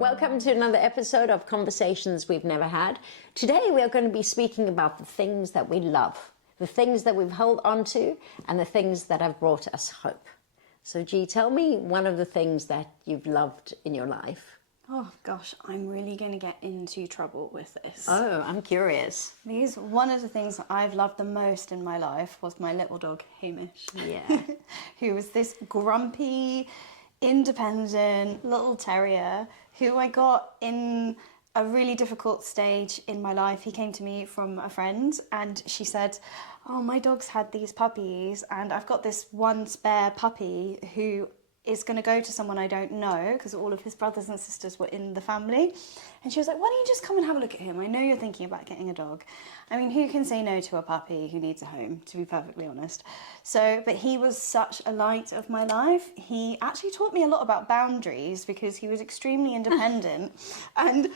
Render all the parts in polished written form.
Welcome to another episode of Conversations We've Never Had. Today we are going to be speaking about the things that we love, the things that we've held on to, and the things that have brought us hope. So G, tell me one of the things that you've loved in your life. Oh gosh, I'm really going to get into trouble with this. Oh, I'm curious. One of the things that I've loved the most in my life was my little dog, Hamish. Yeah. Who was this grumpy, independent little terrier who I got in a really difficult stage in my life. He came to me from a friend and she said, oh, my dog's had these puppies and I've got this one spare puppy who is going to go to someone I don't know because all of his brothers and sisters were in the family. And she was like, why don't you just come and have a look at him? I know you're thinking about getting a dog. I mean, who can say no to a puppy who needs a home, to be perfectly honest? But he was such a light of my life. He actually taught me a lot about boundaries because he was extremely independent. And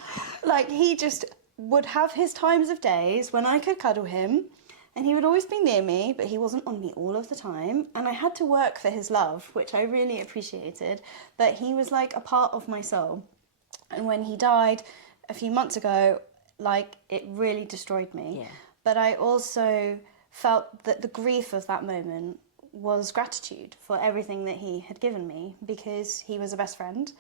he just would have his times of days when I could cuddle him. And he would always be near me, but he wasn't on me all of the time. And I had to work for his love, which I really appreciated. But he was like a part of my soul. And when he died a few months ago, it really destroyed me. Yeah. But I also felt that the grief of that moment was gratitude for everything that he had given me because he was a best friend.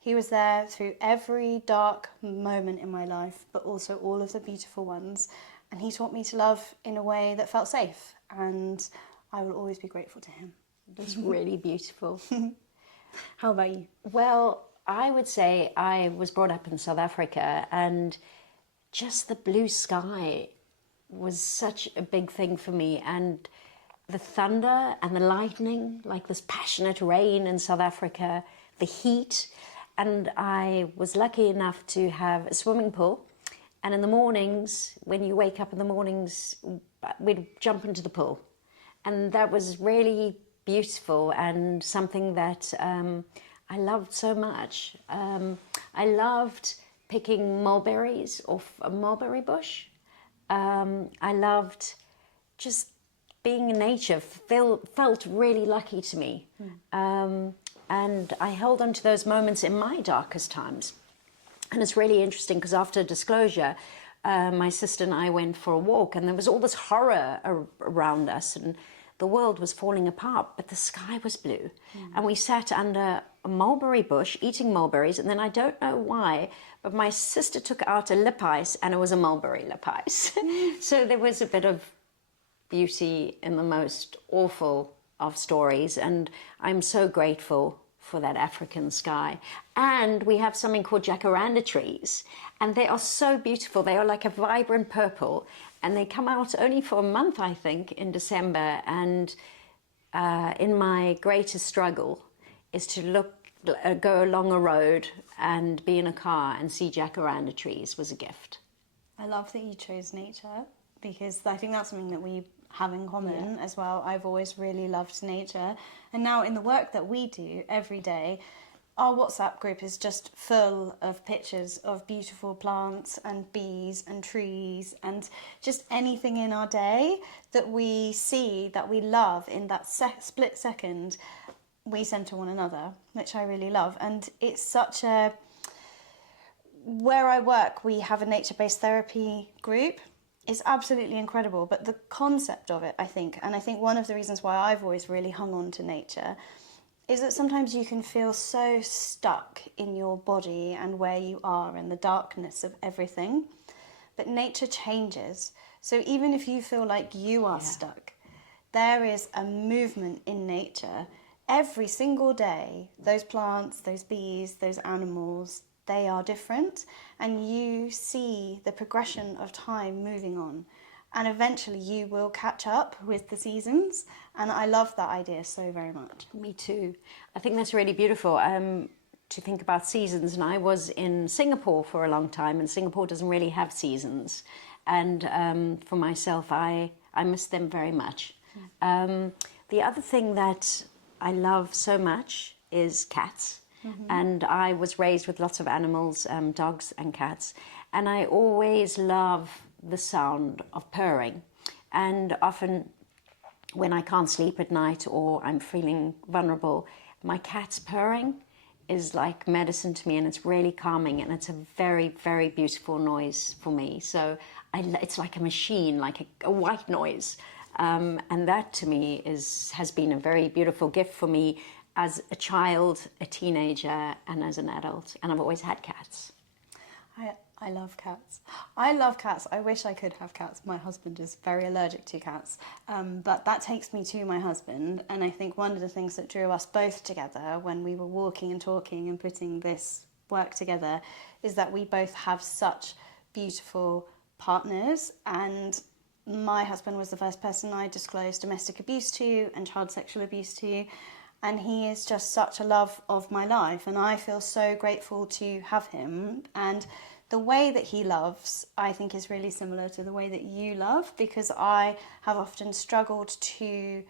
He was there through every dark moment in my life, but also all of the beautiful ones. And he taught me to love in a way that felt safe. And I will always be grateful to him. That's really beautiful. How about you? Well, I would say I was brought up in South Africa and just the blue sky was such a big thing for me. And the thunder and the lightning, like this passionate rain in South Africa, the heat. And I was lucky enough to have a swimming pool. And in the mornings, when you wake up in the mornings, we'd jump into the pool. And that was really beautiful and something that I loved so much. I loved picking mulberries off a mulberry bush. I loved just being in nature, felt really lucky to me. And I held on to those moments in my darkest times. And it's really interesting because after disclosure, my sister and I went for a walk and there was all this horror around us and the world was falling apart, but the sky was blue. And we sat under a mulberry bush eating mulberries, and then I don't know why, but my sister took out a lip ice and it was a mulberry lip ice. So there was a bit of beauty in the most awful of stories, and I'm so grateful for that African sky. And we have something called jacaranda trees, and they are so beautiful. They are like a vibrant purple, and they come out only for a month, I think, in December. And in my greatest struggle is to go along a road and be in a car and see jacaranda trees was a gift. I love that you chose nature because I think that's something that we have in common as well. I've always really loved nature. And now in the work that we do every day, our WhatsApp group is just full of pictures of beautiful plants and bees and trees and just anything in our day that we see, that we love in that split second, we send to one another, which I really love. And it's such a... Where I work, we have a nature-based therapy group. It's absolutely incredible, but the concept of it, I think one of the reasons why I've always really hung on to nature is that sometimes you can feel so stuck in your body and where you are and the darkness of everything. But nature changes. So even if you feel like you are stuck, there is a movement in nature every single day. Those plants, those bees, those animals, they are different, and you see the progression of time moving on, and eventually you will catch up with the seasons. And I love that idea so very much. Me too. I think that's really beautiful to think about seasons. And I was in Singapore for a long time, and Singapore doesn't really have seasons. And for myself, I miss them very much. The other thing that I love so much is cats. And I was raised with lots of animals, dogs and cats, and I always love the sound of purring. And often when I can't sleep at night or I'm feeling vulnerable, my cat's purring is like medicine to me, and it's really calming, and it's a very, very beautiful noise for me. So it's like a machine, like a white noise. And that to me has been a very beautiful gift for me as a child, a teenager, and as an adult. And I've always had cats. I love cats. I love cats. I wish I could have cats. My husband is very allergic to cats. But that takes me to my husband. And I think one of the things that drew us both together when we were walking and talking and putting this work together is that we both have such beautiful partners. And my husband was the first person I disclosed domestic abuse to and child sexual abuse to. And he is just such a love of my life. And I feel so grateful to have him. And the way that he loves, I think, is really similar to the way that you love, because I have often struggled to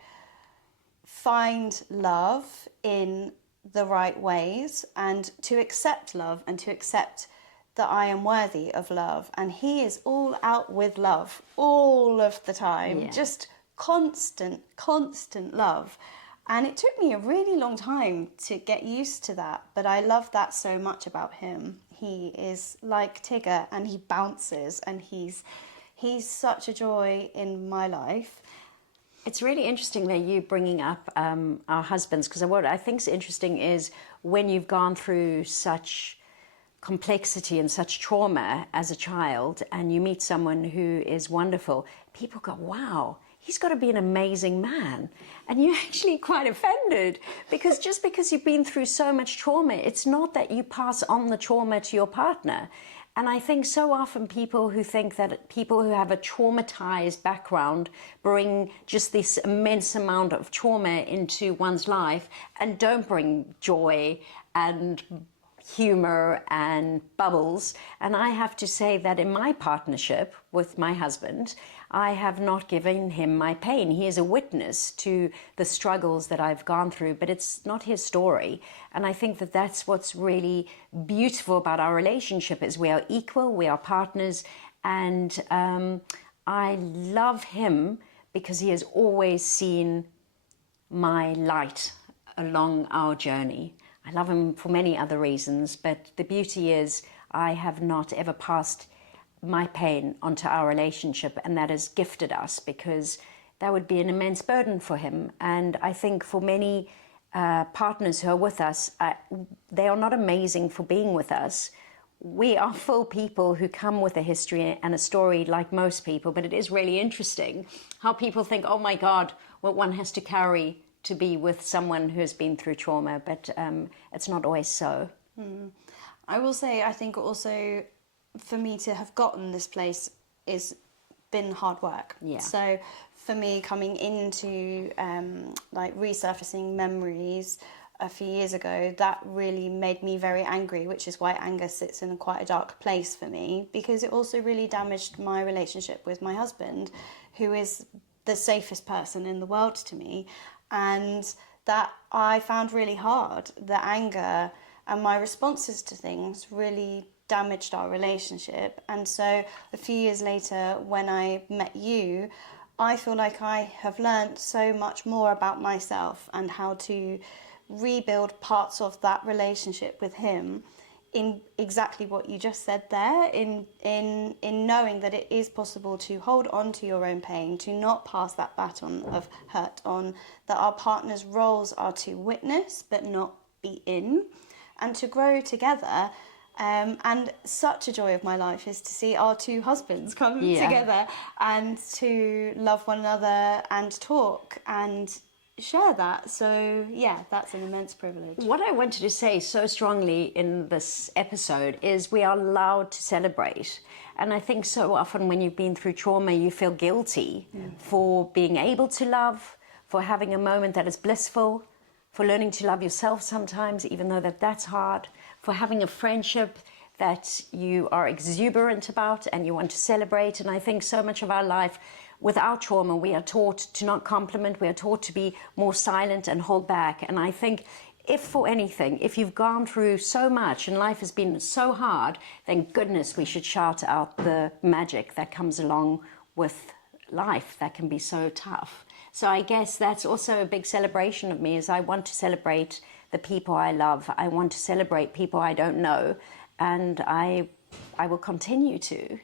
find love in the right ways and to accept love and to accept that I am worthy of love. And he is all out with love all of the time, just constant love. And it took me a really long time to get used to that, but I love that so much about him. He is like Tigger, and he bounces, and he's such a joy in my life. It's really interesting that you bringing up our husbands, because what I think is interesting is when you've gone through such complexity and such trauma as a child, and you meet someone who is wonderful, people go, wow, he's got to be an amazing man. And you're actually quite offended, because just because you've been through so much trauma, it's not that you pass on the trauma to your partner. And I think so often people who think that people who have a traumatized background bring just this immense amount of trauma into one's life and don't bring joy and humor and bubbles. And I have to say that in my partnership with my husband, I have not given him my pain. He is a witness to the struggles that I've gone through, but it's not his story. And I think that that's what's really beautiful about our relationship is we are equal, we are partners, and I love him because he has always seen my light along our journey. I love him for many other reasons, but the beauty is I have not ever passed my pain onto our relationship, and that has gifted us, because that would be an immense burden for him. And I think for many partners who are with us, they are not amazing for being with us. We are full people who come with a history and a story like most people, but it is really interesting how people think, oh my God, what one has to carry to be with someone who has been through trauma, but it's not always so. I will say, I think also for me to have gotten this place is been hard work. Yeah. So for me, coming into like resurfacing memories a few years ago, that really made me very angry, which is why anger sits in quite a dark place for me, because it also really damaged my relationship with my husband, who is the safest person in the world to me. And that I found really hard. The anger and my responses to things really damaged our relationship. And so a few years later, when I met you, I feel like I have learned so much more about myself and how to rebuild parts of that relationship with him in exactly what you just said there, in knowing that it is possible to hold on to your own pain, to not pass that baton of hurt on, that our partners' roles are to witness but not be in, and to grow together. And such a joy of my life is to see our two husbands come together and to love one another and talk and share that. So yeah, that's an immense privilege. What I wanted to say so strongly in this episode is we are allowed to celebrate. And I think so often when you've been through trauma, you feel guilty for being able to love, for having a moment that is blissful, for learning to love yourself sometimes, even though that's hard, for having a friendship that you are exuberant about and you want to celebrate. And I think so much of our life, without trauma, we are taught to not compliment, we are taught to be more silent and hold back. And I think if for anything, if you've gone through so much and life has been so hard, then goodness, we should shout out the magic that comes along with life that can be so tough. So I guess that's also a big celebration of me, is I want to celebrate the people I love. I want to celebrate people I don't know, and I will continue to.